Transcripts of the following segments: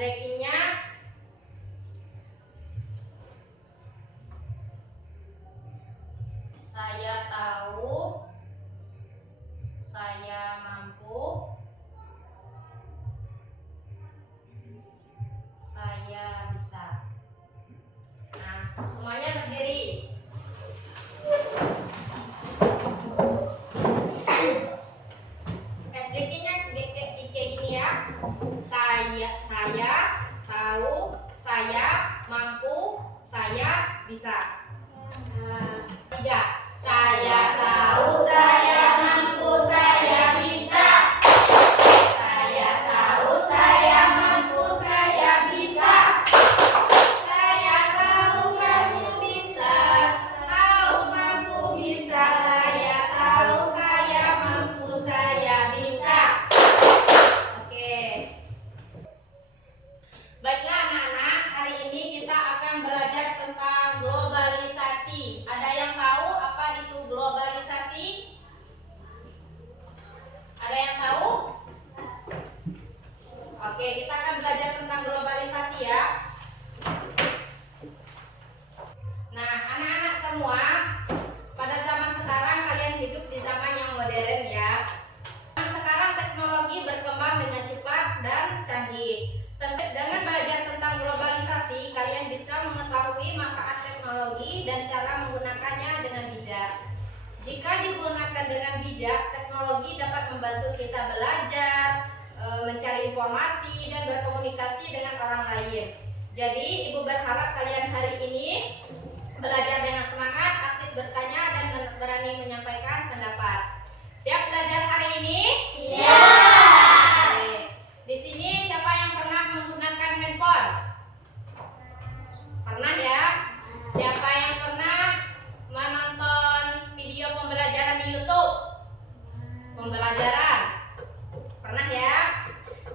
breakingnya saya tahu, saya mampu, saya bisa. Nah, semuanya berdiri. Breakingnya kayak gini ya. Saya tahu, saya mampu, saya bisa. Tiga. Saya tahu, saya mampu, saya bisa. Saya tahu, saya mampu, saya bisa. Saya tahu, mampu, bisa. Tahu, mampu, bisa. Saya tahu, saya mampu, saya bisa. Oke. Baiklah anak-anak, hari ini kita akan belajar tentang globalisasi. Ada yang tahu apa itu globalisasi? Ada yang tahu? Oke, kita akan belajar tentang globalisasi ya. Nah, anak-anak semua, pada zaman sekarang kalian hidup di zaman yang modern ya. Sekarang teknologi berkembang dengan cepat dan canggih. Dengan belajar tentang globalisasi, kalian bisa mengetahui manfaat teknologi dan cara menggunakannya dengan bijak. Jika digunakan dengan bijak, teknologi dapat membantu kita belajar, mencari informasi, dan berkomunikasi dengan orang lain. Jadi, Ibu berharap kalian hari ini belajar dengan semangat, aktif bertanya, dan berani menyampaikan pendapat. Siap belajar hari ini? Siap! Di sini siapa yang pernah menggunakan handphone? Pernah ya? Siapa yang pernah menonton video pembelajaran di YouTube? Pembelajaran? Pernah ya?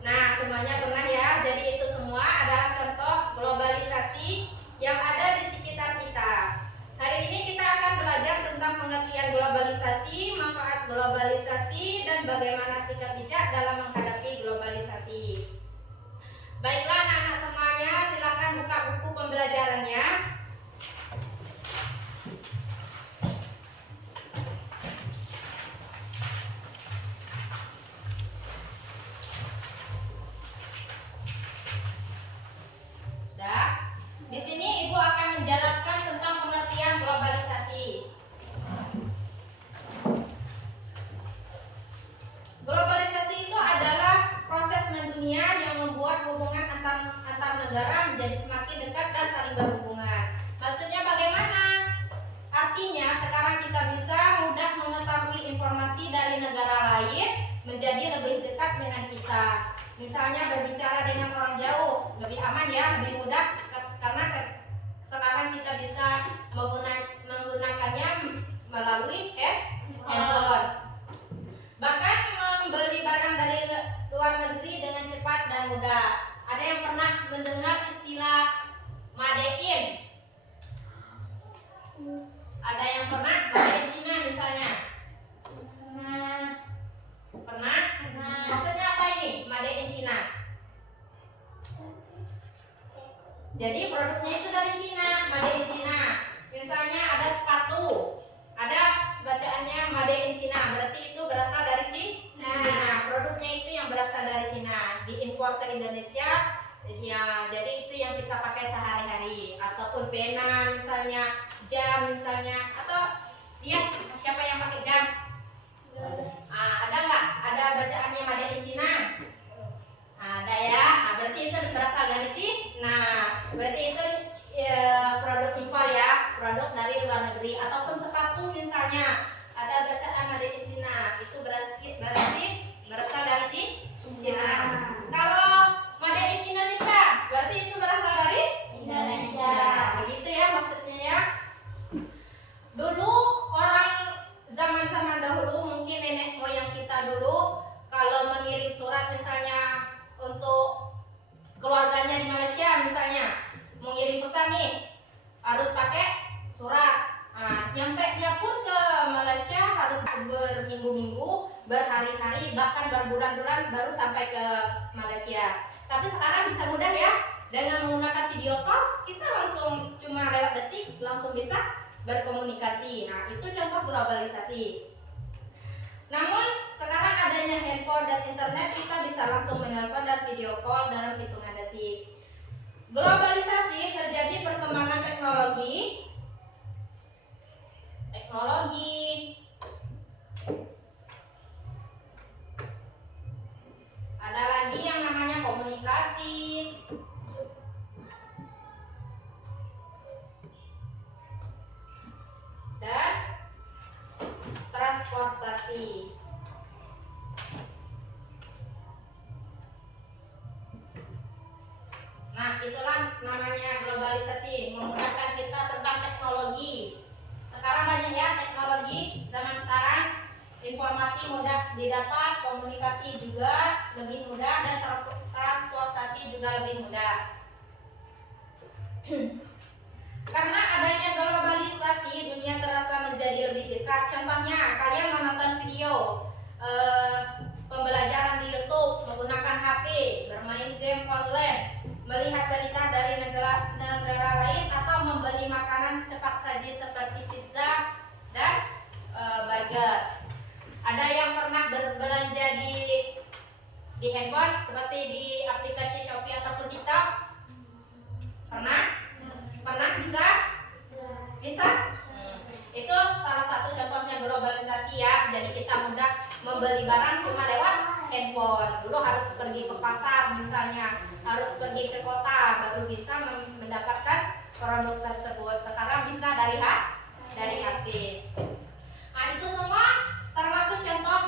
Nah, semuanya pernah ya. Jadi itu semua adalah contoh globalisasi yang ada di sekitar kita. Hari ini kita akan belajar tentang pengertian globalisasi, manfaat globalisasi, dan bagaimana sikap bijak dalam menghadapi globalisasi. Baiklah anak-anak semuanya, silakan buka buku pembelajarannya. Di sini Ibu akan menjelaskan tentang pengertian globalisasi. Globalisasi itu adalah proses mendunia yang membuat hubungan antar negara menjadi semakin dekat dan saling berhubungan. Maksudnya bagaimana? Artinya sekarang kita bisa mudah mengetahui informasi dari negara lain menjadi lebih dekat dengan kita. Misalnya berbicara dengan orang jauh lebih aman ya, lebih mudah karena sekarang kita bisa menggunakannya melalui handphone. Bahkan membeli barang dari luar negeri dengan cepat dan mudah. Ada yang pernah mendengar istilah Made in? Ada yang pernah? Made in Cina misalnya? Pernah? Maksudnya apa ini? Made in Cina? Jadi produknya itu dari Cina, Made in Cina. Misalnya ada sepatu, ada bacaannya Made in Cina, berarti itu berasal dari Cina. Produknya itu yang berasal dari Cina, diimpor ke Indonesia. Ya, jadi itu yang kita pakai sehari-hari. Ataupun pena misalnya, jam misalnya, atau lihat siapa yang pakai jam? Ada nggak? Ada bacaannya Made in Cina? Ada ya. Berarti itu berasal dari Cina. Berarti itu produk impor ya, produk dari luar negeri. Ataupun sepatu misalnya, ada bacaan Made in Cina, itu berarti berasal dari Cina. Kalau Made in Indonesia, berarti itu berasal dari Indonesia. Begitu ya maksudnya ya. Dulu orang zaman-zaman dahulu, mungkin nenek moyang kita dulu, kalau mengirim surat misalnya untuk keluarganya di Malaysia misalnya, mengirim pesan nih harus pakai surat. Nyampe-nya pun ke Malaysia harus berminggu-minggu, berhari-hari, bahkan berbulan-bulan baru sampai ke Malaysia. Tapi sekarang bisa mudah ya. Dengan menggunakan video call, kita langsung cuma lewat detik langsung bisa berkomunikasi. Nah, itu contoh globalisasi. Namun sekarang adanya handphone dan internet, kita bisa langsung menelpon dan video call dalam hitungan detik. Globalisasi terjadi perkembangan teknologi. Ada lagi yang namanya komunikasi. Dan transportasi. Nah, itulah namanya globalisasi, memudahkan kita tentang teknologi. Sekarang banyak ya teknologi zaman sekarang, informasi mudah didapat, komunikasi juga lebih mudah, dan transportasi juga lebih mudah. Karena adanya globalisasi, dunia terasa menjadi lebih dekat. Contohnya, kalian menonton video pembelajaran di YouTube, menggunakan HP, bermain game online, melihat berita dari negara lain, atau membeli makanan cepat saji seperti pizza dan burger. Ada yang pernah berbelanja di handphone seperti di aplikasi Shopee ataupun TikTok? Pernah? Bisa? Itu salah satu contohnya globalisasi ya. Jadi kita mudah membeli barang cuma lewat handphone. Dulu harus pergi ke pasar misalnya, harus pergi ke kota baru bisa mendapatkan produk tersebut. Sekarang bisa dari HP. Nah, itu semua termasuk contoh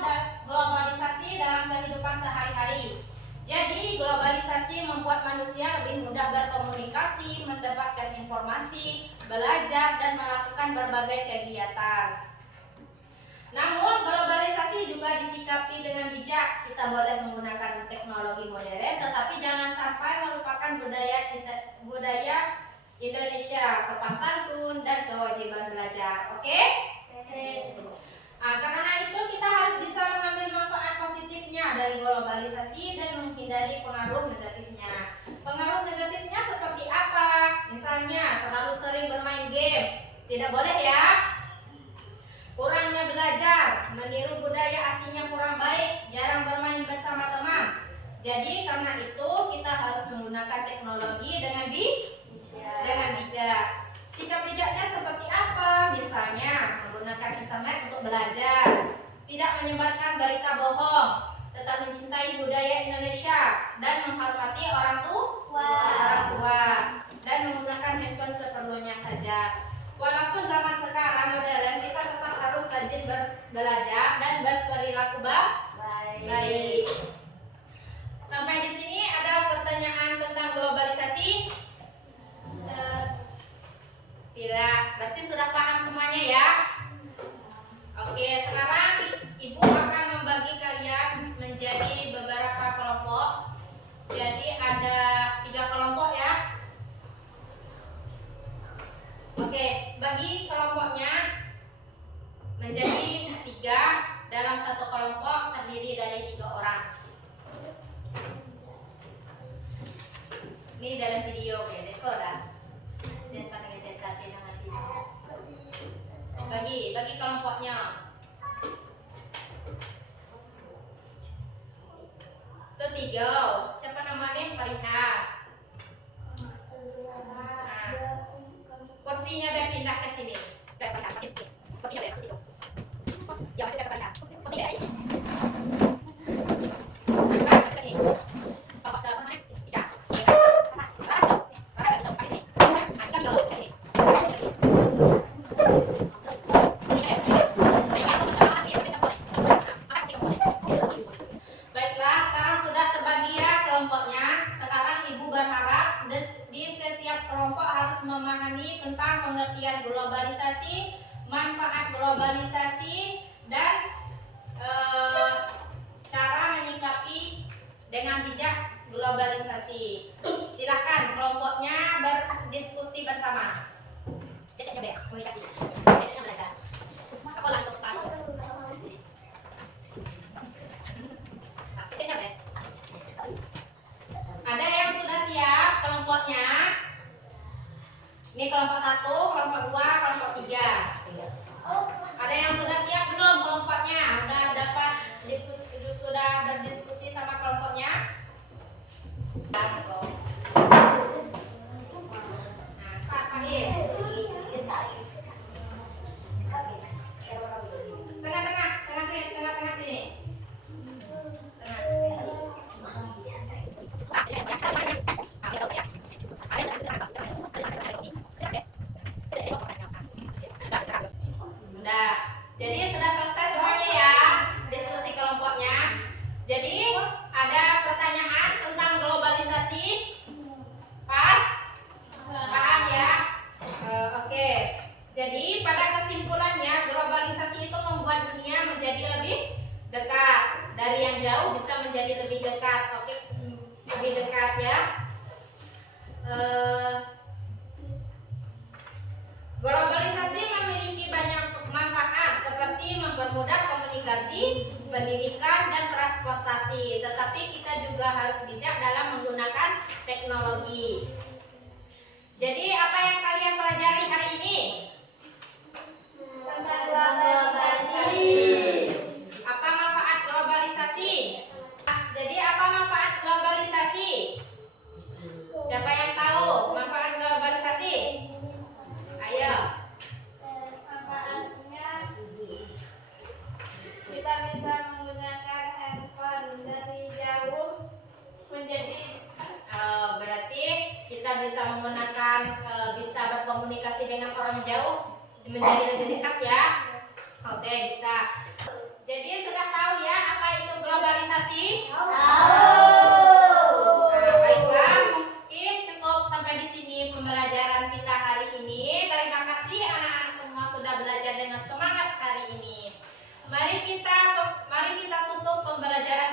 globalisasi dalam kehidupan sehari-hari. Jadi globalisasi membuat manusia lebih mudah berkomunikasi, mendapatkan informasi, belajar, dan melakukan berbagai kegiatan. Namun globalisasi juga disikapi dengan bijak. Kita boleh menggunakan teknologi modern, tetapi jangan sampai melupakan budaya Indonesia, sopan santun, dan kewajiban belajar. Oke? Nah, karena itu kita harus bisa mengambil manfaat positifnya dari globalisasi dan menghindari pengaruh negatifnya. Pengaruh negatifnya seperti apa? Misalnya terlalu sering bermain game, tidak boleh ya. Kurangnya belajar, meniru budaya asing yang kurang baik, jarang bermain bersama teman. Jadi karena itu kita harus menggunakan teknologi dengan bijak. Sikap bijaknya seperti apa? Misalnya menggunakan internet untuk belajar, tidak menyebarkan berita bohong, tetap mencintai budaya Indonesia, dan menghormati orang tua, dan menggunakan handphone seperlunya saja. Walaupun zaman sekarang modern, kita tetap harus rajin belajar dan berperilaku baik. Sampai di sini ada pertanyaan tentang globalisasi? Tidak, berarti sudah paham semuanya ya. Oke, sekarang Ibu akan membagi kalian menjadi beberapa kelompok. Jadi ada 3 kelompok ya. Oke, bagi kelompoknya menjadi 3. Dalam satu kelompok terdiri dari 3 orang. Ini dalam video ya, bagi kelompoknya. Itu 3. Siapa namanya? Fariha. Nah, kursinya biar pindah ke sini. Kursinya biar ke situ. Ya, itu ke Fariha. Kursinya ke sini. Memahami tentang pengertian globalisasi, manfaat globalisasi, dan cara menyikapi dengan bijak globalisasi. Silakan kelompoknya berdiskusi bersama. Ada yang sudah siap kelompoknya? Ini kelompok 1, kelompok 2, kelompok 3. Ada yang sudah siap belum kelompoknya? Udah dapat sudah berdiskusi sama kelompoknya? Nah, Pak Faiz. Tengah-tengah sini. Udah. Jadi sudah selesai semuanya ya diskusi kelompoknya. Jadi ada pertanyaan tentang globalisasi. Pas? Paham ya? Oke. Jadi pada kesimpulannya globalisasi itu membuat dunia menjadi lebih dekat. Dari yang jauh bisa menjadi lebih dekat. Oke, lebih dekat ya. Globalisasi memiliki banyak manfaat seperti mempermudah komunikasi, pendidikan, dan transportasi. Tetapi kita juga harus bijak dalam menggunakan teknologi. Jadi apa yang kalian pelajari hari ini? Tentang globalisasi. Apa manfaat globalisasi? Jadi apa manfaat globalisasi? Siapa yang tahu manfaat globalisasi? Ayo. Manfaatnya kita bisa menggunakan handphone dari jauh menjadi Berarti kita bisa menggunakan bisa berkomunikasi dengan orang jauh menjadi lebih dekat ya. Oke, bisa. Jadi sudah tahu ya apa itu globalisasi? Baiklah, mungkin cukup sampai di sini pembelajaran kita hari ini. Terima kasih anak-anak semua sudah belajar dengan semangat hari ini. Mari kita tutup pembelajaran